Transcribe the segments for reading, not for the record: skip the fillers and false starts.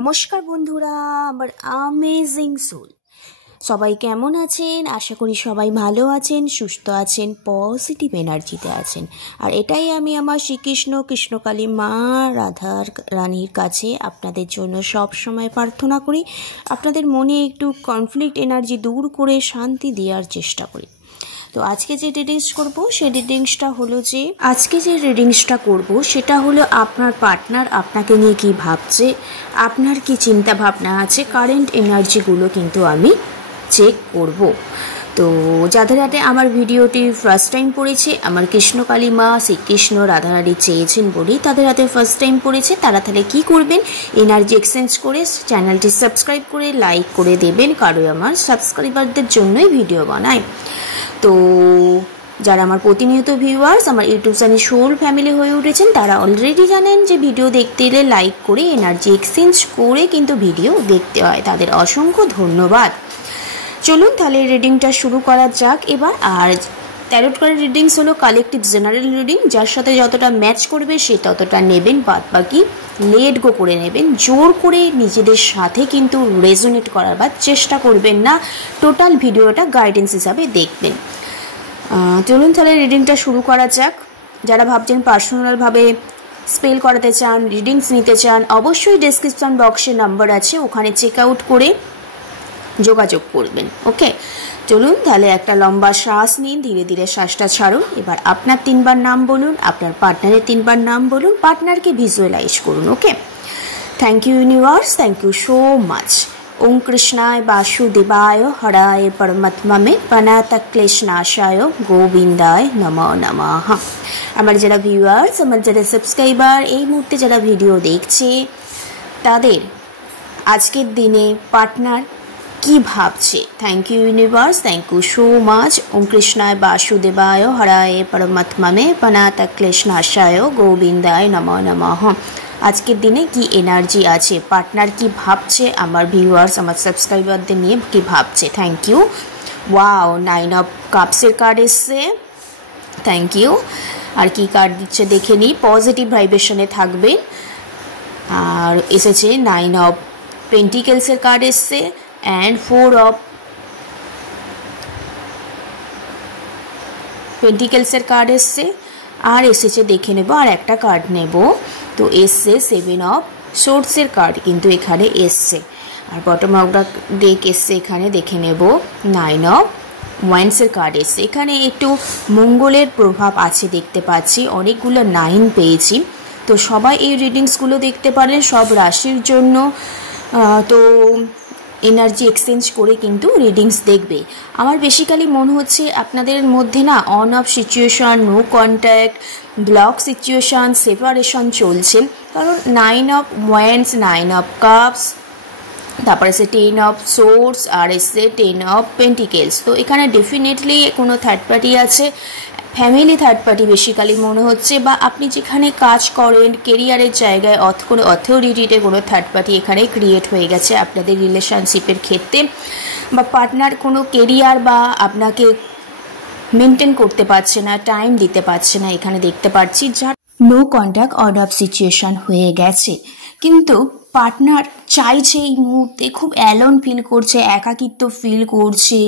নমস্কার বন্ধুরা, আমার অ্যামেজিং সোল সবাই কেমন আছেন? আশা করি সবাই ভালো আছেন, সুস্থ আছেন, পজিটিভ এনার্জিতে আছেন। আর এটাই আমি আমার শ্রীকৃষ্ণ কৃষ্ণকালী মা রাধার রানীর কাছে আপনাদের জন্য সব সময় প্রার্থনা করি। আপনাদের মনে একটু কনফ্লিক্ট এনার্জি দূর করে শান্তি দেওয়ার চেষ্টা করি। তো আজকে যে রিডিংস করব সেই রিডিংসটা হলো সেটা হলো আপনার পার্টনার আপনাকে নিয়ে কি ভাবছে, আপনার কি চিন্তা ভাবনা আছে, কারেন্ট এনার্জিগুলো কিন্তু আমি চেক করব। তো যাদের হাতে আমার ভিডিওটি ফার্স্ট টাইম পড়েছে, আমার কৃষ্ণকালী মা শ্রীকৃষ্ণ রাধারানী চেয়েছেন বলেই তাদের হাতে ফার্স্ট টাইম পড়েছে, তারা তাহলে কী করবেন, এনার্জি এক্সচেঞ্জ করে চ্যানেলটি সাবস্ক্রাইব করে লাইক করে দেবেন, কারণ আমার সাবস্ক্রাইবারদের জন্যই ভিডিও বানাই। তো যারা আমার প্রতিনিয়ত ভিউয়ার্স আমার ইউটিউব চ্যানেল সোল ফ্যামিলি হয়ে উঠেছেন, তারা অলরেডি জানেন যে ভিডিও দেখতে এলে লাইক করে এনার্জি এক্সচেঞ্জ করে কিন্তু ভিডিও দেখতে হয়। তাদের অসংখ্য ধন্যবাদ। চলুন তাহলে রিডিংটা শুরু করা যাক এবার। আর ট্যারোট কার্ড রিডিংস হলো কালেকটিভ জেনারেল রিডিং, যার সাথে যতটা ম্যাচ করবে সে ততটা নেবেন, বাদ বাকি লেট গো করে নেবেন। জোর করে নিজেদের সাথে কিন্তু রেজোনেট করার বা চেষ্টা করবেন না, টোটাল ভিডিওটা গাইডেন্স হিসাবে দেখবেন। চলুন তাহলে রিডিংটা শুরু করা যাক। যারা ভাবছেন পার্সোনালভাবে স্পেল করাতে চান, রিডিংস নিতে চান, অবশ্যই ডেসক্রিপশন বক্সে নাম্বার আছে, ওখানে চেক আউট করে যোগাযোগ করবেন। ওকে, চলুন তাহলে একটা লম্বা শ্বাস নিন, ধীরে ধীরে শ্বাসটা ছাড়ুন। এবার আপনার 3বার নাম বলুন, আপনার পার্টনারের 3বার নাম বলুন, পার্টনারকে ভিজুয়ালাইজ করুন। Okay, thank you universe, thank you so much. Om কৃষ্ণায় বাসুদেবায় হরায় পরমাত্মা প্রণাত ক্লেশনাশায় গোবিন্দায় নমো নমঃ। আমার যারা ভিউয়ার্স, আমার যারা সাবস্ক্রাইবার, এই মুহূর্তে যারা ভিডিও দেখছে, তাদের আজকের দিনে পার্টনার কি ভাবছে? Thank you universe, thank you so much. Om কৃষ্ণায় বাসুদেবায় হরায় পরমাত্মা প্রণাত ক্লেশনাশায় গোবিন্দায় নমো নমঃ। আজকের দিনে কি এনার্জি আছে, পার্টনার কি ভাবছে, আমার ভিউয়ার্স আমার সাবস্ক্রাইবারদের নিয়ে কি ভাবছে? Thank you. ওয়াও, 9 অফ কাপসের কার্ড এসছে, থ্যাংক ইউ। আর কি কার্ড দিচ্ছে দেখে নিই। পজিটিভ ভাইব্রেশনে থাকবেন। আর এসেছে 9 অফ পেন্টিকেলসের কার্ড এসছে অ্যান্ড 4 অফ পেন্টিকেলসের কার্ড এসছে। আর এসেছে, দেখে নেব আর একটা কার্ড নেব, তো এসছে 7 অফ সোর্সের কার্ড কিন্তু এখানে এসছে। আর বটম অফ দ্য ডেক এসছে এখানে, দেখে নেব 9 অফ ওয়ান্ডসের কার্ড এসছে। এখানে একটু মঙ্গলের প্রভাব আছে দেখতে পাচ্ছি, অনেকগুলো 9 পেয়েছি। তো সবাই এই রিডিংসগুলো দেখতে পারেন সব রাশির জন্য। তো এনার্জি এক্সচেঞ্জ করে কিন্তু রিডিংস দেখবে। আমার বেসিক্যালি মনে হচ্ছে আপনাদের মধ্যে না on off situation, no contact, block situation, separation চলছে। কারণ 9 অফ ওয়ান্ডস, 9 অফ কাপস, তারপর এসে 10 অফ সোর্স আর এসে 10 অফ পেন্টিকেলস। তো এখানে ডেফিনেটলি কোনো থার্ড পার্টি আছে, ফ্যামিলি থার্ড পার্টি বেসিক্যালি মনে হচ্ছে, বা আপনি যেখানে কাজ করেন কেরিয়ারের জায়গায় কোনো অথরিটিতে কোনো থার্ড পার্টি এখানে ক্রিয়েট হয়ে গেছে আপনাদের রিলেশনশিপের ক্ষেত্রে, বা পার্টনার কোনো কেরিয়ার বা আপনাকে মেনটেন করতে পারছে না, টাইম দিতে পারছে না, এখানে দেখতে পাচ্ছি যার no contact on off situation হয়ে গেছে। কিন্তু পার্টনার চাইছে এই মুহূর্তে, খুব অ্যালোন ফিল করছে, একাকিত্ব ফিল করছে,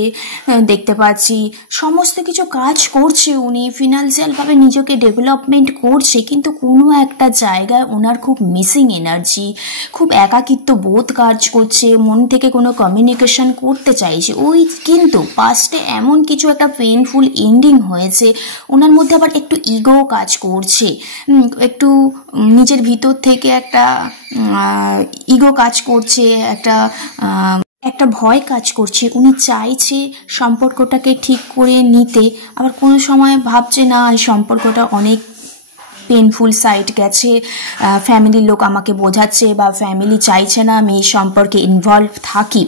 দেখতে পাচ্ছি সমস্ত কিছু কাজ করছে উনি, ফিনান্সিয়ালভাবে নিজেকে ডেভেলপমেন্ট করছে, কিন্তু কোনো একটা জায়গায় ওনার খুব মিসিং এনার্জি, খুব একাকিত্ব বোধ কাজ করছে, মন থেকে কোনো কমিউনিকেশন করতে চাইছে ওই, কিন্তু পাস্টে এমন কিছু একটা পেইনফুল এন্ডিং হয়েছে, ওনার মধ্যে আবার একটু ইগো কাজ করছে, একটু নিজের ভিতর থেকে একটা ইগো কাজ করছে, একটা ভয় কাজ করছে। উনি চাইছে সম্পর্কটাকে ঠিক করে নিতে, আবার কোনো সময় ভাবছে না এই সম্পর্কটা অনেক পেনফুল সাইড গেছে, ফ্যামিলির লোক আমাকে বোঝাচ্ছে বা ফ্যামিলি চাইছে না আমি এই সম্পর্কে ইনভলভ থাকি,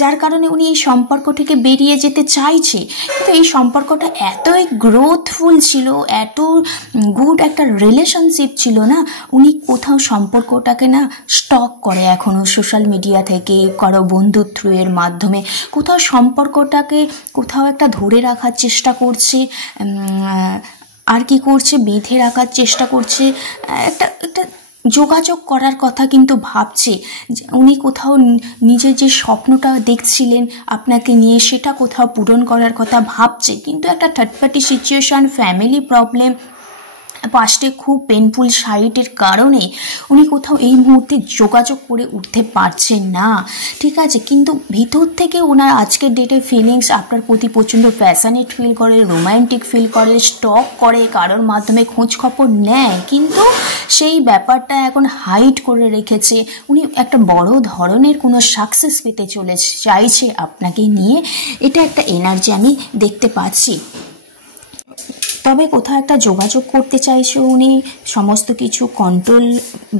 যার কারণে উনি এই সম্পর্ক থেকে বেরিয়ে যেতে চাইছে। কিন্তু এই সম্পর্কটা এতই গ্রোথফুল ছিল, এত গুড একটা রিলেশনশিপ ছিল না, উনি কোথাও সম্পর্কটাকে না স্টক করে এখনও সোশ্যাল মিডিয়া থেকে, কারো বন্ধুর থ্রুয়ের মাধ্যমে কোথাও সম্পর্কটাকে কোথাও একটা ধরে রাখার চেষ্টা করছে, আর কি করছে, বেঁধে রাখার চেষ্টা করছে, একটা যোগাযোগ করার কথা কিন্তু ভাবছে, উনি কোথাও নিজের যে স্বপ্নটা দেখছিলেন আপনাকে নিয়ে সেটা কোথাও পূরণ করার কথা ভাবছে, কিন্তু একটা third party situation, family problem, পাস্টে খুব পেনফুল সাইটের কারণে উনি কোথাও এই মুহূর্তে যোগাযোগ করে উঠতে পারছেন না, ঠিক আছে। কিন্তু ভিতর থেকে ওনার আজকের ডেটে ফিলিংস আপনার প্রতি প্রচণ্ড প্যাশনেট ফিল করে, রোম্যান্টিক ফিল করে, স্টক করে, কারোর মাধ্যমে খোঁজ খবর নেয়, কিন্তু সেই ব্যাপারটা এখন হাইড করে রেখেছে। উনি একটা বড় ধরনের কোনো সাকসেস পেতে চাইছে আপনাকে নিয়ে, এটা একটা এনার্জি আমি দেখতে পাচ্ছি। তবে কোথাও একটা যোগাযোগ করতে চাইছে উনি, সমস্ত কিছু কন্ট্রোল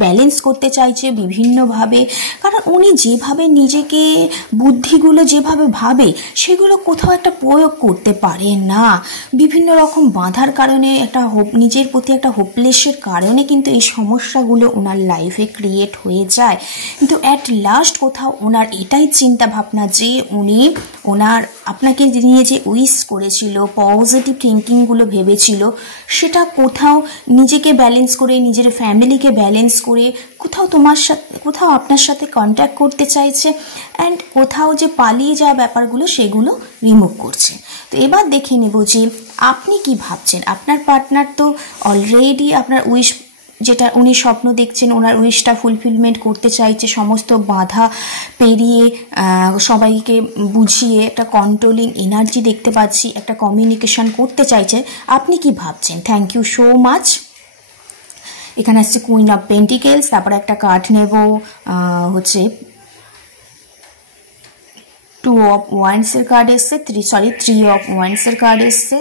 ব্যালেন্স করতে চাইছে বিভিন্নভাবে, কারণ উনি যেভাবে নিজেকে বুদ্ধিগুলো যেভাবে ভাবে সেগুলো কোথাও একটা প্রয়োগ করতে পারে না, বিভিন্ন রকম বাধার কারণে একটা নিজের প্রতি একটা হোপলেসের কারণে কিন্তু এই সমস্যাগুলো ওনার লাইফে ক্রিয়েট হয়ে যায়। কিন্তু অ্যাট লাস্ট কোথাও ওনার এটাই চিন্তা ভাবনা যে উনি ওনার আপনাকে নিয়ে যে উইশ করেছিল, পজিটিভ থিঙ্কিংগুলো ভেবেছিল, সেটা কোথাও নিজেকে ব্যালেন্স করে, নিজের ফ্যামিলিকে ব্যালেন্স করে কোথাও আপনার সাথে কন্ট্যাক্ট করতে চাইছে, অ্যান্ড কোথাও যে পালিয়ে যাওয়া ব্যাপারগুলো সেগুলো রিমুভ করছে। তো এবার দেখে নেব যে আপনি কি ভাবছেন। আপনার পার্টনার তো অলরেডি আপনার উইশ, যেটা উনি স্বপ্ন দেখছেন, ওনার উইশটা ফুলফিলমেন্ট করতে চাইছে, সমস্ত বাধা পেরিয়ে সবাইকে বুঝিয়ে একটা কন্ট্রোলিং এনার্জি দেখতে পাচ্ছি, একটা কমিউনিকেশন করতে চাইছে। আপনি কি ভাবছেন? Thank you so much. এখানে আসছে কুইন অফ পেন্টিকেলস, তারপরে একটা কার্ড নেব হচ্ছে টু অফ ওয়ান্সের কার্ড এসছে, থ্রি অফ ওয়ান্সের কার্ড এসছে,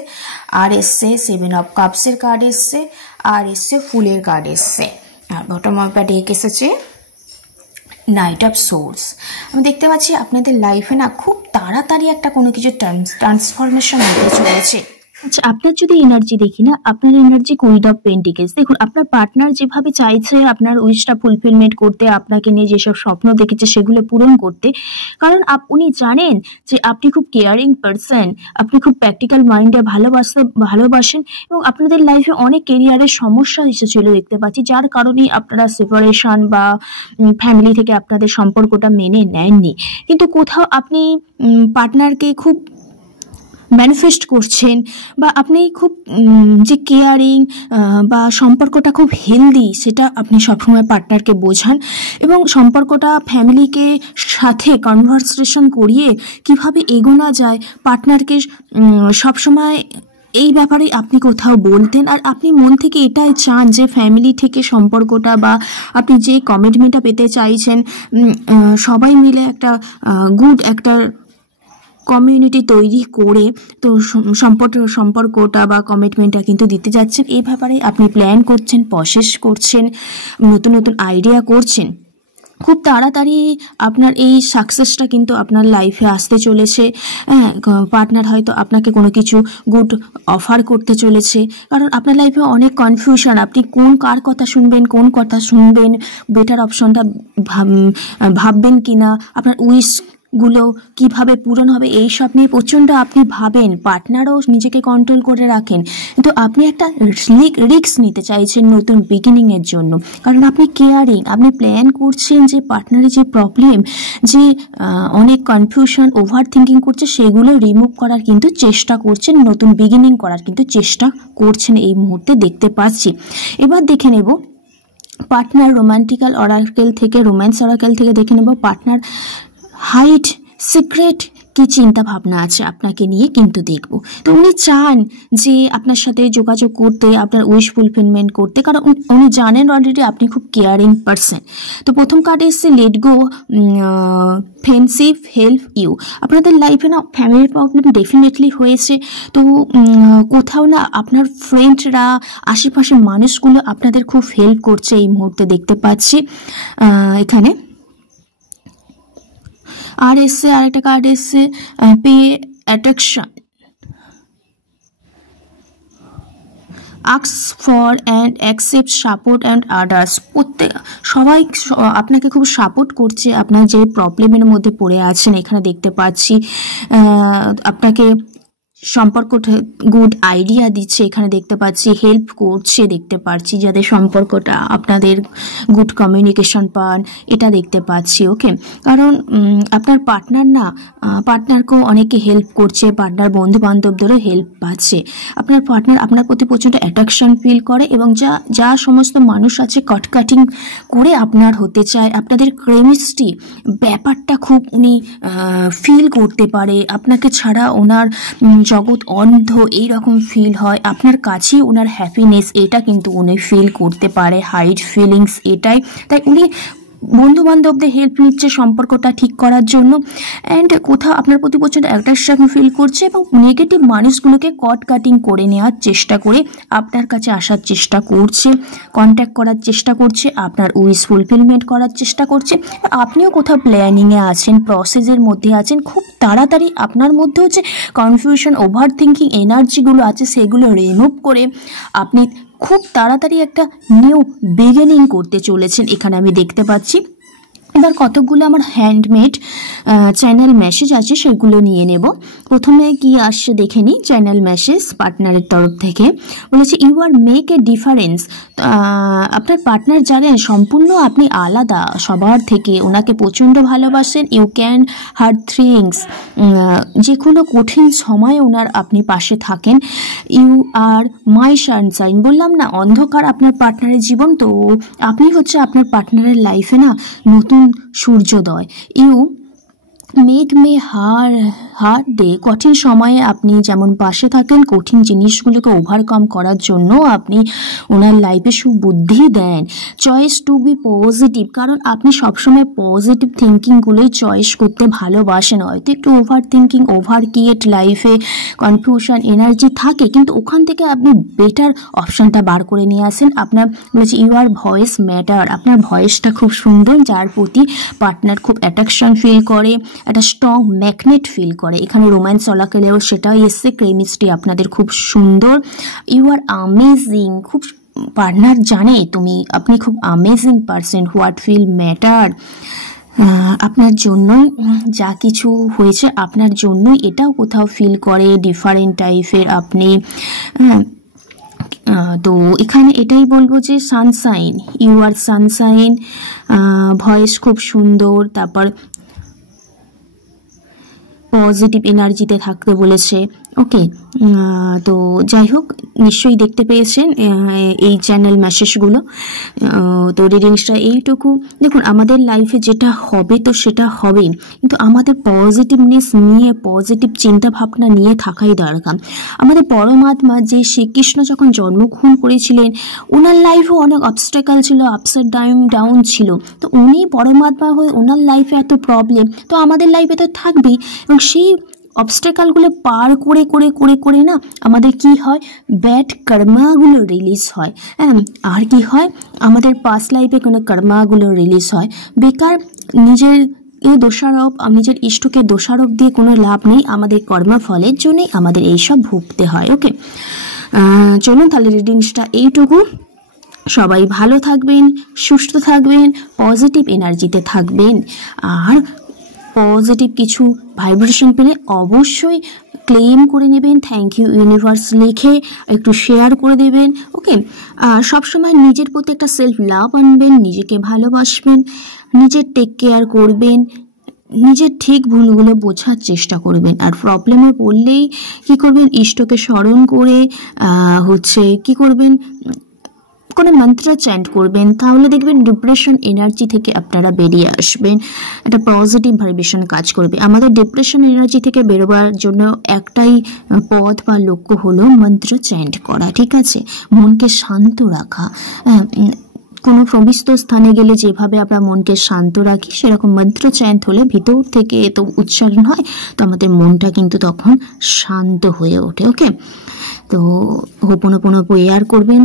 আর এসছে সেভেন অফ কাপসের কার্ড এসছে, আর এসছে ফুলের কার্ড এসছে, আর বটম অফ দ্য ডেক এসেছে নাইট অফ সোর্স। আমি দেখতে পাচ্ছি আপনাদের লাইফে না খুব তাড়াতাড়ি একটা কোনো কিছু ট্রান্সফরমেশন হতে চলেছে। আচ্ছা, আপনার যদি এনার্জি দেখি না, আপনার এনার্জি কুইন অফ পেন্টিকেলস। দেখুন, আপনার পার্টনার যেভাবে চাইছে আপনার উইশটা ফুলফিলমেন্ট করতে, আপনাকে নিয়ে যেসব স্বপ্ন দেখেছে সেগুলো পূরণ করতে, কারণ উনি জানেন যে আপনি খুব কেয়ারিং পারসন, আপনি খুব প্র্যাকটিক্যাল মাইন্ডে ভালোবাসেন, এবং আপনাদের লাইফে অনেক কেরিয়ারের সমস্যা এসেছিল দেখতে পাচ্ছি, যার কারণেই আপনারা সেপারেশন বা ফ্যামিলি থেকে আপনাদের সম্পর্কটা মেনে নেননি। কিন্তু কোথাও আপনি পার্টনারকে খুব ম্যানিফেস্ট করছেন, বা আপনি খুব যে কেয়ারিং বা সম্পর্কটা খুব হেলদি সেটা আপনি সবসময় পার্টনারকে বোঝান, এবং সম্পর্কটা ফ্যামিলিকে সাথে কনভারসেশন করিয়ে কিভাবে এগোনো যায় পার্টনারকে সবসময় এই ব্যাপারে আপনি কোথাও বলতেন। আর আপনি মন থেকে এটাই চান যে ফ্যামিলি থেকে সম্পর্কটা বা আপনি যে কমিটমেন্টটা পেতে চাইছেন, সবাই মিলে একটা গুড একটা কমিউনিটি তৈরি করে তো সম্পর্কটা বা কমিটমেন্টটা কিন্তু দিতে যাচ্ছেন। এই ব্যাপারে আপনি প্ল্যান করছেন, প্রসেস করছেন, নতুন নতুন আইডিয়া করছেন। খুব তাড়াতাড়ি আপনার এই সাকসেসটা কিন্তু আপনার লাইফে আসতে চলেছে। পার্টনার হয়তো আপনাকে কোনো কিছু গুড অফার করতে চলেছে, কারণ আপনার লাইফে অনেক কনফিউশন, আপনি কার কথা শুনবেন, বেটার অপশনটা ভাববেন কিনা, আপনার উইশগুলো কিভাবে পূরণ হবে এইসব নিয়ে প্রচণ্ড আপনি ভাবেন, পার্টনারও নিজেকে কন্ট্রোল করে রাখেন, কিন্তু আপনি একটা রিস্ক নিতে চাইছেন নতুন বিগিনিংয়ের জন্য, কারণ আপনি কেয়ারিং, আপনি প্ল্যান করছেন যে পার্টনারের যে প্রবলেম, যে অনেক কনফিউশন, ওভার থিঙ্কিং করছে, সেগুলো রিমুভ করার কিন্তু চেষ্টা করছেন, নতুন বিগিনিং করার কিন্তু চেষ্টা করছেন এই মুহূর্তে দেখতে পাচ্ছি। এবার দেখে নেব পার্টনার রোম্যান্টিক্যাল অরাকেল থেকে, রোম্যান্স অরাকেল থেকে দেখে নেব পার্টনার হাইড সিক্রেট কি চিন্তা ভাবনা আছে আপনাকে নিয়ে কিন্তু দেখব। তো উনি চান যে আপনার সাথে যোগাযোগ করতে, আপনার উইশ ফুলফিলমেন্ট করতে, কারণ উনি জানেন অলরেডি আপনি খুব কেয়ারিং পারসন। তো প্রথম কার্ডে এসছে let go, friendship help you. আপনাদের লাইফে না ফ্যামিলি প্রবলেম ডেফিনেটলি হয়েছে, তো কোথাও না আপনার ফ্রেন্ডরা, আশেপাশের মানুষগুলো আপনাদের খুব হেল্প করছে এই মুহূর্তে দেখতে পাচ্ছি এখানে। আর এসছে আরেকটা কার্ড এসছে pay attraction, ask for and accept support and others. সবাই আপনাকে খুব সাপোর্ট করছে আপনার যে প্রবলেমের মধ্যে পড়ে আছেন, এখানে দেখতে পাচ্ছি আপনাকে সম্পর্কটা গুড আইডিয়া দিচ্ছে, এখানে দেখতে পাচ্ছি হেল্প করছে, দেখতে পাচ্ছি যাদের সম্পর্কটা আপনাদের গুড কমিউনিকেশন পান, এটা দেখতে পাচ্ছি। ওকে, কারণ আপনার পার্টনার না, পার্টনারকেও অনেকে হেল্প করছে, পার্টনার বন্ধু বান্ধবদেরও হেল্প পাচ্ছে। আপনার পার্টনার আপনার প্রতি প্রচণ্ড অ্যাট্রাকশন ফিল করে এবং যা সমস্ত মানুষ আছে কাটিং করে আপনার হতে চায়, আপনাদের কেমিস্ট্রি ব্যাপারটা খুব উনি ফিল করতে পারে। আপনাকে ছাড়া ওনার জগৎ অন্ধ এইরকম ফিল হয়, আপনার কাছেই ওনার হ্যাপিনেস এটা কিন্তু উনি ফিল করতে পারে, হাইড ফিলিংস এটাই। তাই উনি বন্ধু বান্ধবদের হেল্প নিচ্ছে সম্পর্কটা ঠিক করার জন্য, অ্যান্ড কোথাও আপনার প্রতি প্রচণ্ড অ্যাট্রাকশন ফিল করছে এবং নেগেটিভ মানুষগুলোকে কাটিং করে নেওয়ার চেষ্টা করে আপনার কাছে আসার চেষ্টা করছে, কন্ট্যাক্ট করার চেষ্টা করছে, আপনার উইশ ফুলফিলমেন্ট করার চেষ্টা করছে। আপনিও কোথাও প্ল্যানিংয়ে আছেন, প্রসেসের মধ্যে আছেন, খুব তাড়াতাড়ি আপনার মধ্যে হচ্ছে কনফিউশন, ওভার থিঙ্কিং এনার্জিগুলো আছে সেগুলো রিমুভ করে আপনি খুব তাড়াতাড়ি একটা নিউ বিগিনিং করতে চলেছেন, এখানে আমি দেখতে পাচ্ছি। এবার কতগুলো আমার হ্যান্ডমেড চ্যানেল মেসেজ আছে সেগুলো নিয়ে নেব। প্রথমে কি আসছে দেখে নিই। চ্যানেল মেসেজ পার্টনারের তরফ থেকে বলেছে, you are make a difference. আপনার পার্টনার জানেন সম্পূর্ণ আপনি আলাদা সবার থেকে, ওনাকে প্রচণ্ড ভালোবাসেন। ইউ ক্যান হার থিংস, যে কোনো কঠিন সময়ে ওনার আপনি পাশে থাকেন। ইউ আর মাই সানশাইন, বললাম না অন্ধকার আপনার পার্টনারের জীবন, তো আপনি হচ্ছে আপনার পার্টনারের লাইফে না নতুন সূর্যোদয়। You make may her day, কঠিন সময়ে আপনি যেমন পাশে থাকেন, কঠিন জিনিসগুলোকে ওভারকাম করার জন্য আপনি ওনার লাইফে সুবুদ্ধি দেন। চয়েস টু বি পজিটিভ, কারণ আপনি সবসময় পজিটিভ থিঙ্কিংগুলোই চয়েস করতে ভালোবাসেন। হয়তো একটু ওভার থিঙ্কিং, ওভার ক্রিয়েট লাইফে কনফিউশন এনার্জি থাকে, কিন্তু ওখান থেকে আপনি বেটার অপশানটা বার করে নিয়ে আসেন। আপনার বলেছে ইউ আর ভয়েস ম্যাটার, আপনার ভয়েসটা খুব সুন্দর, যার প্রতি পার্টনার খুব অ্যাট্রাকশন ফিল করে, একটা স্ট্রং ম্যাগনেট ফিল করে। এখানে রোম্যান্স চলাকালেও সেটাই এসছে, কেমিস্ট্রি আপনাদের খুব সুন্দর। ইউ আর আমেজিং, খুব পার্টনার জানে আপনি খুব amazing person, what feel matter. আপনার জন্যই যা কিছু হয়েছে আপনার জন্যই, এটাও কোথাও ফিল করে, ডিফারেন্ট টাইপের আপনি। তো এখানে এটাই বলবো যে sunshine, you are sunshine, voice খুব সুন্দর, তারপর পজিটিভ এনার্জিতে থাকতে বলেছে। ওকে, তো যাই হোক নিশ্চয়ই দেখতে পেয়েছেন এই চ্যানেল মেসেজগুলো। তো রিডিংসটা এইটুকু। দেখুন আমাদের লাইফে যেটা হবে তো সেটা হবে, কিন্তু আমাদের পজিটিভনেস নিয়ে, পজিটিভ চিন্তা ভাবনা নিয়ে থাকাই দরকার। আমাদের পরমাত্মা যে শ্রীকৃষ্ণ যখন জন্মগ্রহণ করেছিলেন, ওনার লাইফেও অনেক অবস্ট্যাকল ছিল, আপস ডাউন ছিল, তো উনি পরমাত্মা হয়ে ওনার লাইফে এত প্রবলেম, তো আমাদের লাইফে তো থাকবেই। এবং সেই অবস্ট্যাকলগুলো পার করে করে করে করে না আমাদের কি হয়, ব্যাড কর্মাগুলো রিলিজ হয়। আর কি হয়, আমাদের পাস্ট লাইফে কোনো কর্মাগুলো রিলিজ হয়। বেকার নিজের দোষারোপ, নিজের ইষ্টকে দোষারোপ দিয়ে কোনো লাভ নেই, আমাদের কর্মফলের জন্যই আমাদের এইসব ভুগতে হয়। ওকে, চলুন তাহলে রিডিংসটা এইটুকু। সবাই ভালো থাকবেন, সুস্থ থাকবেন, পজিটিভ এনার্জিতে থাকবেন, আর পজিটিভ কিছু ভাইব্রেশন পেলে অবশ্যই ক্লেম করে নেবেন, থ্যাংক ইউ ইউনিভার্স লিখে একটু শেয়ার করে দেবেন। ওকে, সবসময় নিজের প্রতি একটা সেলফ লাভ আনবেন, নিজেকে ভালোবাসবেন, নিজের টেক কেয়ার করবেন, নিজের ঠিক ভুলগুলো বোঝার চেষ্টা করবেন। আর প্রবলেমে পড়লেই কি করবেন, ইষ্টকে স্মরণ করে কি করবেন, কোনো মন্ত্র চ্যান্ট করবেন, তাহলে দেখবেন ডিপ্রেশন এনার্জি থেকে আপনারা বেরিয়ে আসবেন, একটা পজিটিভ ভাইব্রেশন কাজ করবে। আমাদের ডিপ্রেশন এনার্জি থেকে বেরোবার জন্য একটাই পথ বা লক্ষ্য হলো মন্ত্র চ্যান্ট করা, ঠিক আছে, মনকে শান্ত রাখা। কোনো পবিত্র স্থানে গেলে যেভাবে আমরা মনকে শান্ত রাখি, সেরকম মন্ত্র চ্যান্ট হলে ভিতর থেকে এত উচ্চারণ হয়, তো আমাদের মনটা কিন্তু তখন শান্ত হয়ে ওঠে। ওকে, তো হোপোনোপোনো প্রেয়ার করবেন,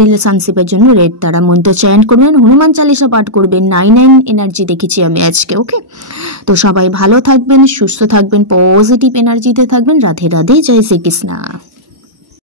রিলেশনশিপের জন্য রেড তারা মন্ত্র চ্যান্ট করবেন, হনুমান চালিসা পাঠ করবেন, 9 এনার্জি দেখেছি আমি আজকে। ওকে, তো সবাই ভালো থাকবেন, সুস্থ থাকবেন, পজিটিভ এনার্জিতে থাকবেন। রাধে রাধে, জয় শ্রীকৃষ্ণ।